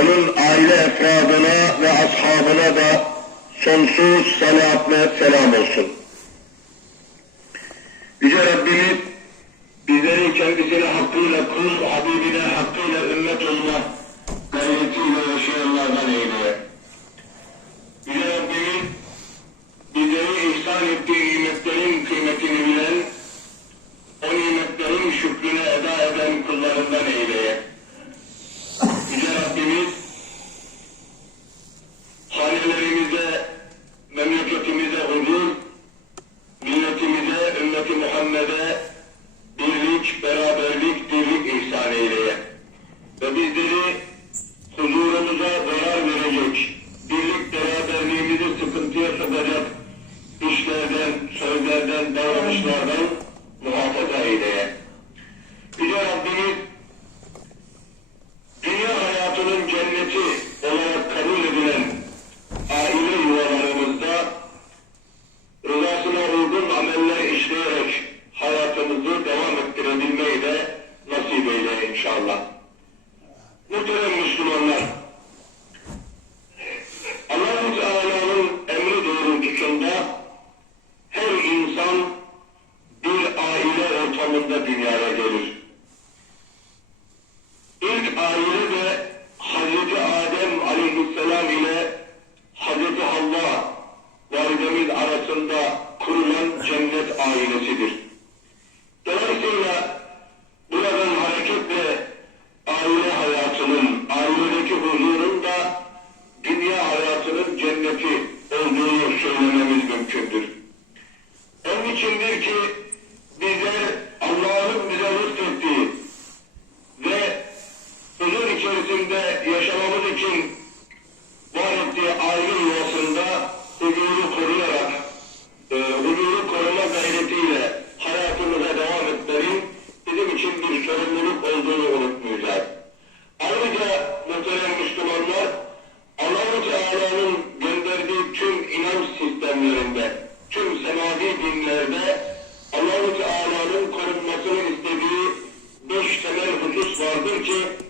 onun aile efradına ve ashabına da sonsuz salat ve selam olsun. Yüce Rabbimiz bizlerin kendisine hakkıyla kul, Habibine hakkıyla ümmet olma Lord, yayınlanabilir. project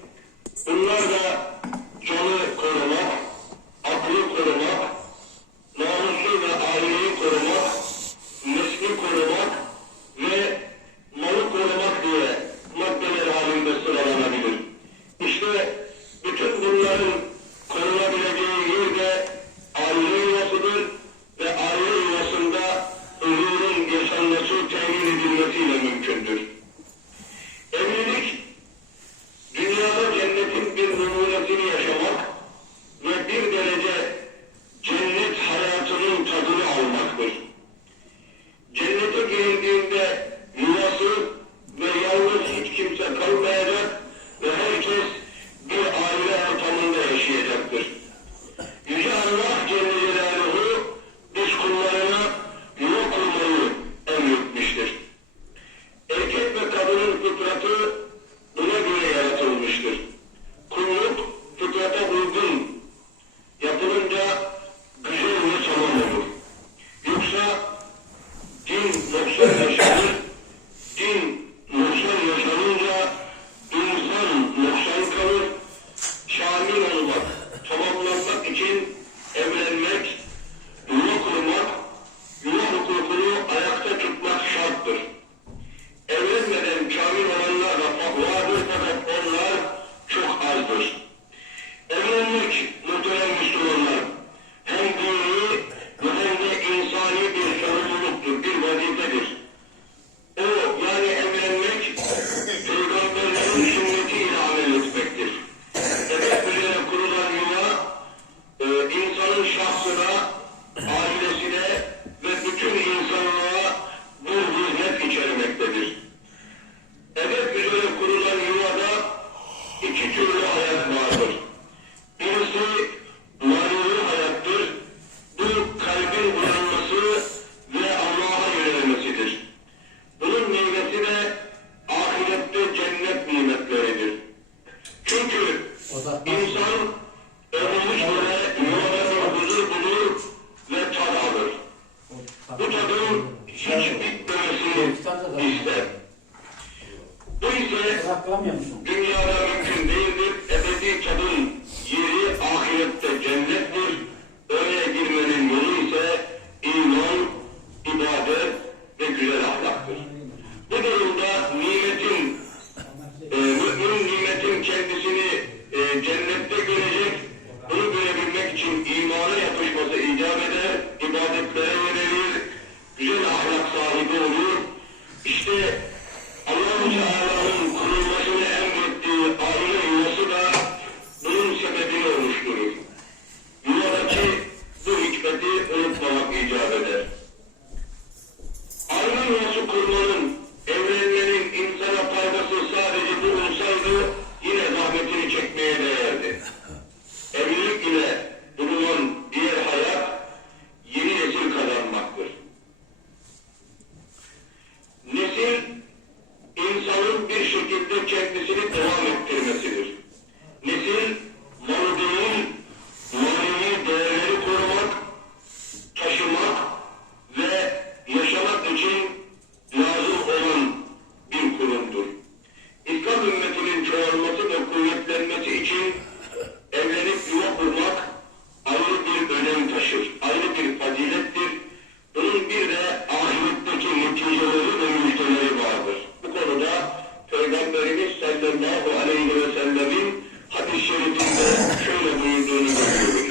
Peygamberimiz sallallahu aleyhi ve sellemin hadis-i şerifinde şöyle buyurduğunu görüyoruz.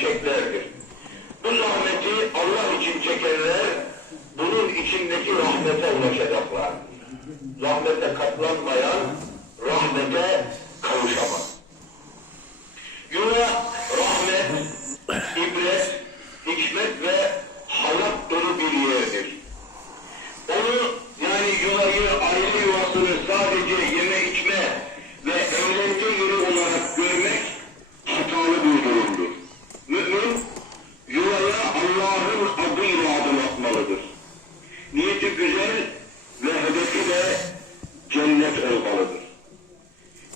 çekeceklerdir. Bu zahmeti Allah için çekenler bunun içindeki rahmete ulaşacaklar. Rahmete katlanmayan rahmete kavuşamaz. Yuva rahmet, ibret, hikmet ve hayat dolu bir yerdir. güzel ve hedefi de cennet olmalıdır.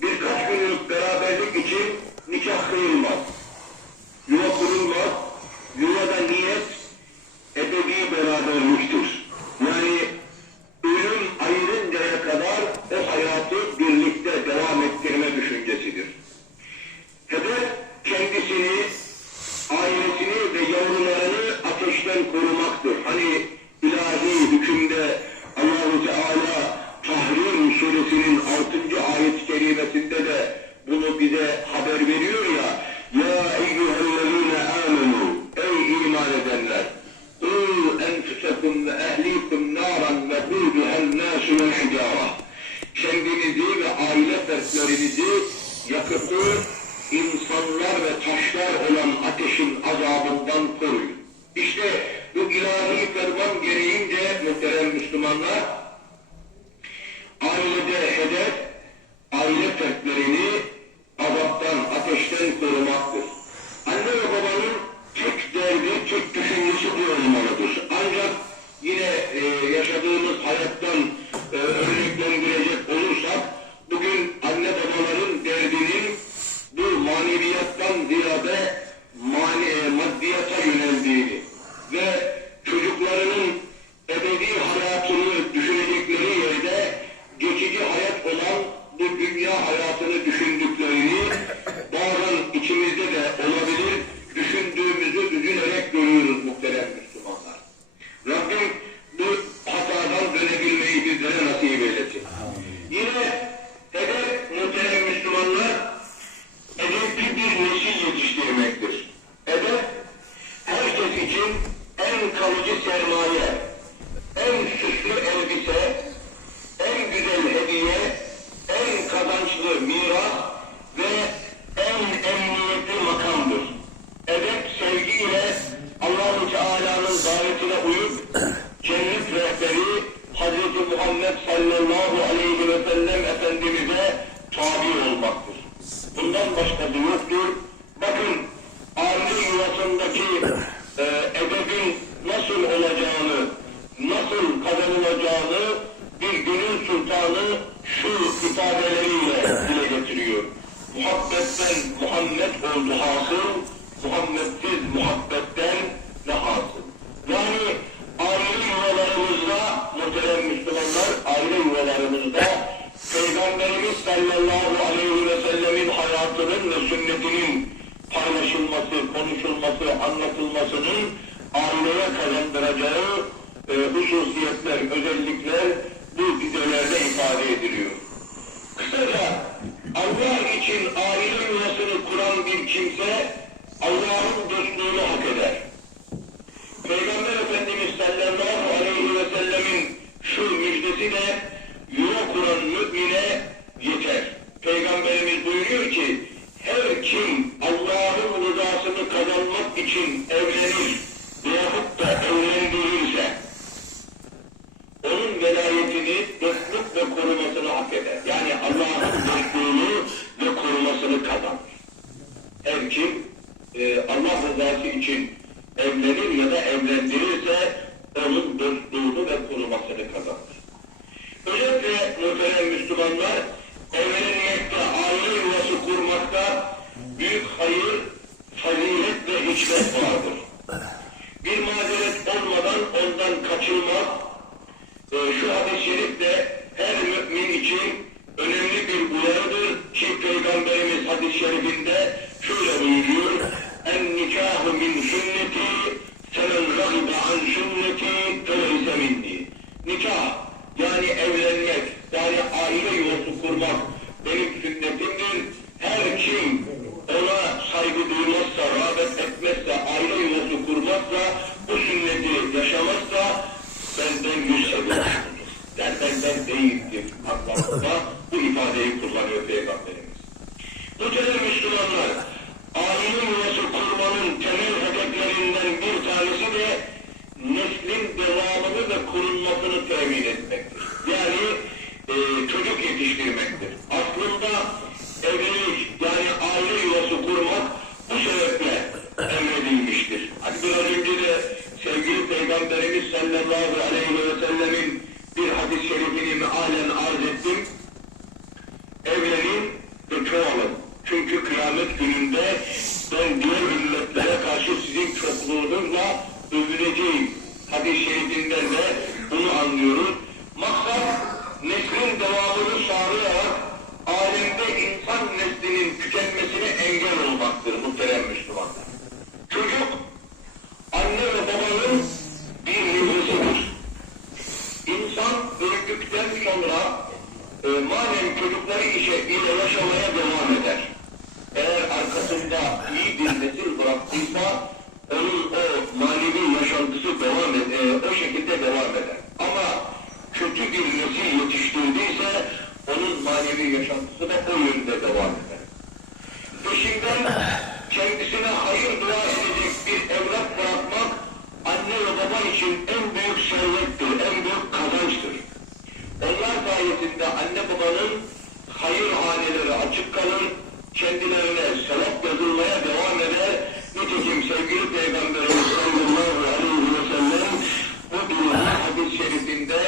Birkaç günlük beraberlik için nikah kıyılmaz. Yuva kurulmaz. Yuvada niye Müslümanlar. muhabbetten muhammed oldu hasıl, muhammedsiz muhabbetten ne hasıl. Yani aile yuvalarımızda, muhterem Müslümanlar, aile yuvalarımızda Peygamberimiz sallallahu aleyhi ve sellemin hayatının ve sünnetinin paylaşılması, konuşulması, anlatılmasının aileye kazandıracağı e, hususiyetler, özellikler bu gidelerde ifade ediliyor. Kısaca Allah için aile yuvasını kuran bir kimse Allah'ın dostluğunu hak eder. Peygamber Efendimiz sallallahu aleyhi ve sellemin şu müjdesiyle yuva kuran mümine yeter. Peygamberimiz buyuruyor ki her kim Allah'ın rızasını kazanmak için evlenir manevi yaşantısı da o yönde devam eder. Eşinden kendisine hayır dua edecek bir evlat bırakmak, anne ve baba için en büyük servettir, en büyük kazançtır. Onlar sayesinde anne babanın hayır haneleri açık kalır, kendilerine sevap yazılmaya devam eder. Nitekim sevgili Peygamberimiz sallallahu aleyhi ve sellem bu durumun hadis-i şerifinde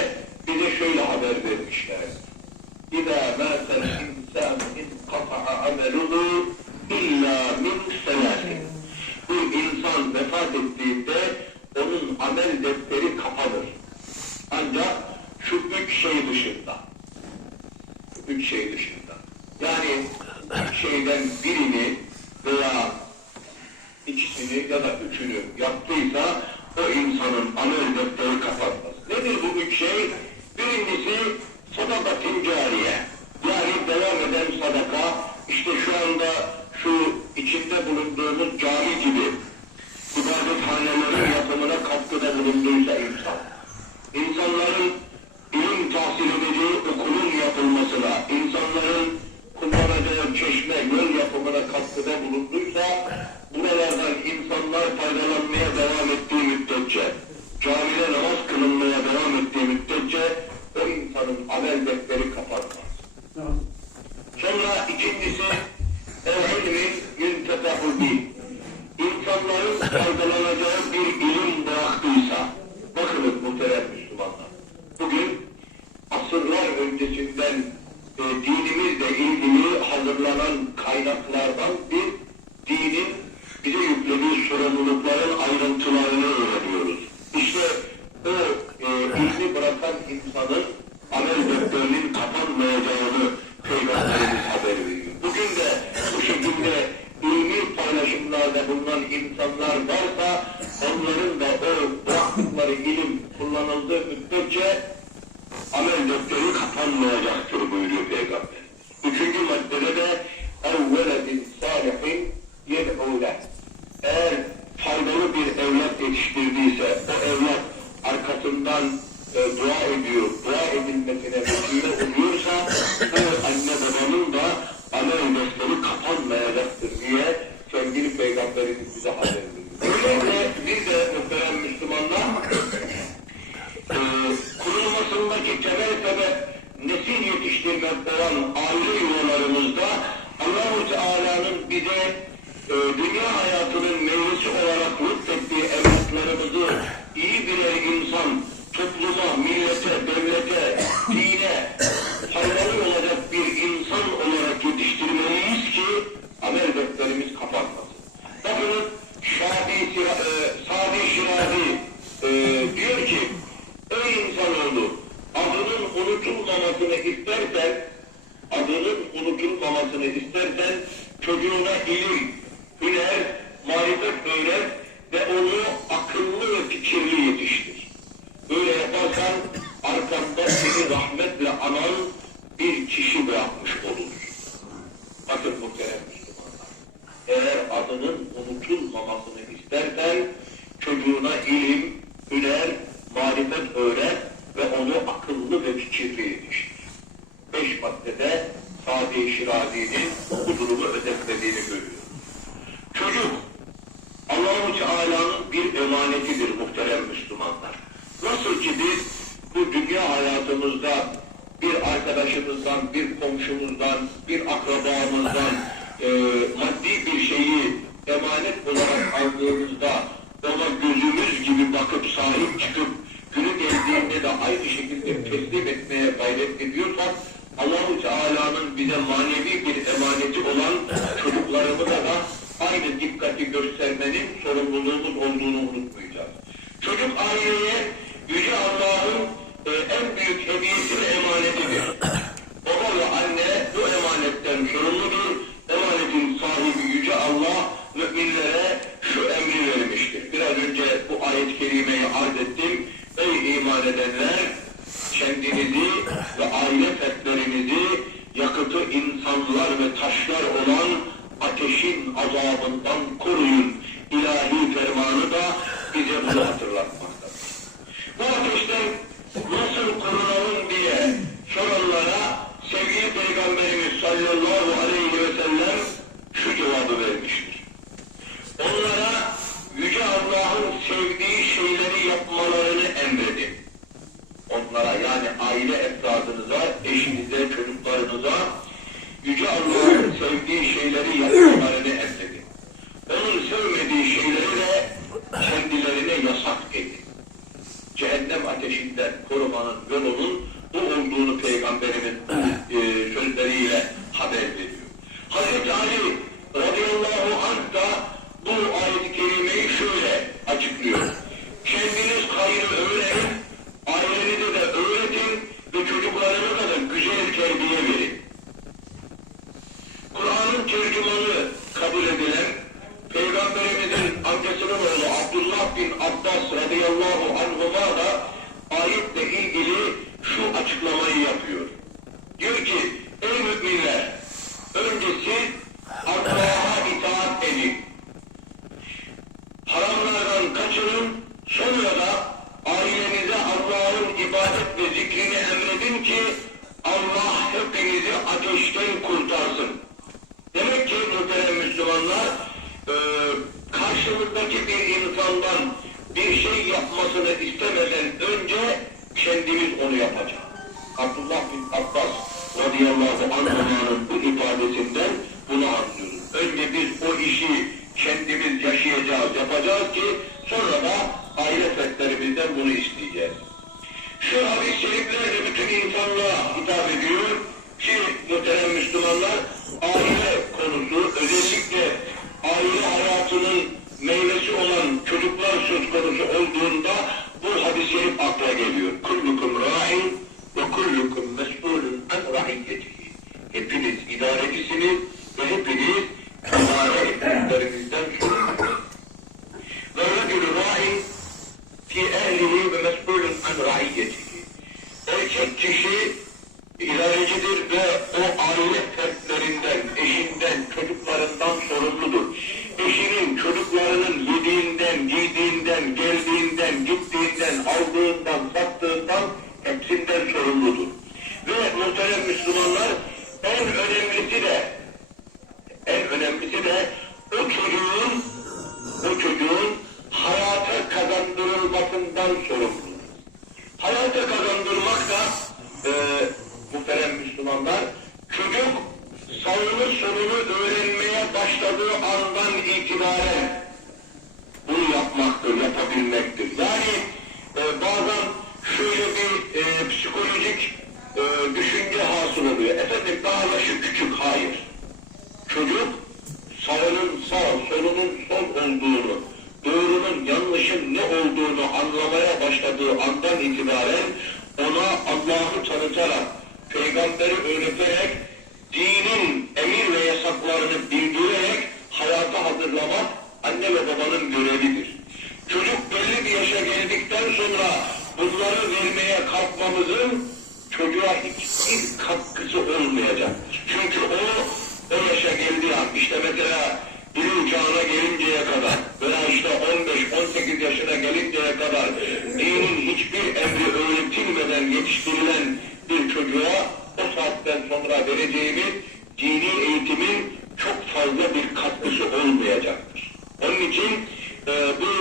bize şöyle haber vermişler. İzâ mâtel insân inqata'a ameluhu illa min selâsin. Bir insan vefat ettiğinde onun amel defteri kapanır. Ancak şu üç şey dışında. Üç şey dışında. Yani üç şeyden birini veya ikisini ya da üçünü yaptıysa o insanın amel defteri kapatmaz. Nedir bu üç şey? Birincisi sadaka cariye. Yani devam eden sadaka işte şu anda şu içinde bulunduğumuz cami gibi ibadethanelerin yapımına katkıda bulunduysa insan. İnsanların ilim tahsil edeceği okulun yapılmasına, insanların kullanacağı çeşme, yol yapımına katkıda bulunduysa, buralardan insanlar faydalanmaya devam ettiği müddetçe, camide namaz kılınmaya devam ettiği müddetçe, o insanın amel defteri kapanmaz. Sonra ikincisi, el ilmin yüntefahu bih. İnsanların faydalanacağı arkasından e, dua ediyor, dua edilmesine vesile oluyorsa o anne babanın da amel defteri kapanmayacaktır diye sevgili Peygamberimiz bize haber veriyor. Öyleyse bir de muhterem Müslümanlar e, kurulmasındaki temel sebep nesil yetiştirmek olan aile yuvalarımızda Allahu Teala'nın bize unutulmamasını istersen adının unutulmamasını istersen çocuğuna ilim, hüner, marifet öğret ve onu akıllı ve fikirli yetiştir. Böyle yaparsan arkanda seni rahmetle anan bir kişi bırakmış olursun. Bakın muhterem Müslümanlar. Eğer adının unutulmamasını istersen çocuğuna ilim, hüner, marifet öğret ve onu akıllı ve fikirli yetiştir. Beş maddede Sadi Şirazi'nin bu durumu özetlediğini görüyoruz. Çocuk Allahu Teala'nın bir emanetidir muhterem Müslümanlar. Nasıl ki biz bu dünya hayatımızda bir arkadaşımızdan, bir komşumuzdan, bir akrabamızdan e, maddi bir şeyi emanet olarak aldığımızda ona gözümüz gibi bakıp sahip çıkıp günü geldiğinde de aynı şekilde teslim etmeye gayret ediyorsak Allahu Teala'nın bize manevi bir emaneti olan çocuklarımıza da aynı dikkati göstermenin sorumluluğumuz olduğunu unutmayacağız. Çocuk aileye Yüce Allah'ın e, en büyük hediyesi ve emanetidir. Baba ve anne bu emanetten sorumludur. Emanetin sahibi Yüce Allah müminlere şu emri vermiştir. Biraz önce bu ayet-i kerimeyi arz ettim. Ey iman edenler kendinizi ve aile fertlerinizi yakıtı insanlar ve taşlar olan ateşin azabından koruyun. İlahi fermanı da bize bunu hatırlatmaktadır. Bu ateşten aile efradınıza, eşinize, çocuklarınıza Yüce Allah'ın sevdiği şeyleri yapmalarını emredin. Onun sevmediği şeyleri de kendilerine yasak edin. Cehennem ateşinden korumanın yolunun bu olduğunu Peygamberimiz e, sözleriyle haber veriyor. Hazreti Ali radıyallahu anh da bu ayet-i kerimeyi şöyle açıklıyor. Kendimiz onu yapacağız. Abdullah bin Abbas radıyallahu anh'ın bu ifadesinden bunu anlıyoruz. Önce biz o işi kendimiz yaşayacağız, yapacağız ki sonra da aile fertlerimizden bunu isteyeceğiz. Şu hadis-i şerifler de bütün insanlığa hitap ediyor ki muhterem Müslümanlar aile konusu özellikle aile hayatının meyvesi olan çocuklar söz konusu olduğunda bu hadis-i şerif akla geliyor. Kullukum ra'in ve kullukum mes'ulun an ra'iyyetihi. Hepiniz idarecisiniz ve hepiniz idare ettiklerinizden sorumlusunuz. Ve racülü ra'in fi ehlihi ve mes'ulun an ra'iyyetihi. Erkek kişi idarecidir ve o aile Çocuk sağının sağ, solunun sol olduğunu, doğrunun yanlışın ne olduğunu anlamaya başladığı andan itibaren ona Allah'ı tanıtarak, peygamberi öğreterek, dinin emir ve yasaklarını bildirerek hayata hazırlamak anne ve babanın görevidir. Çocuk belli bir yaşa geldikten sonra bunları vermeye kalkmamızın çocuğa hiçbir katkısı olmayacaktır. Çünkü o o yaşa geldiği an işte mesela bilim çağına gelinceye kadar veya işte 15-18 yaşına gelinceye kadar dinin hiçbir emri öğretilmeden yetiştirilen bir çocuğa o saatten sonra vereceğimiz dini eğitimin çok fazla bir katkısı olmayacaktır. Onun için e, bu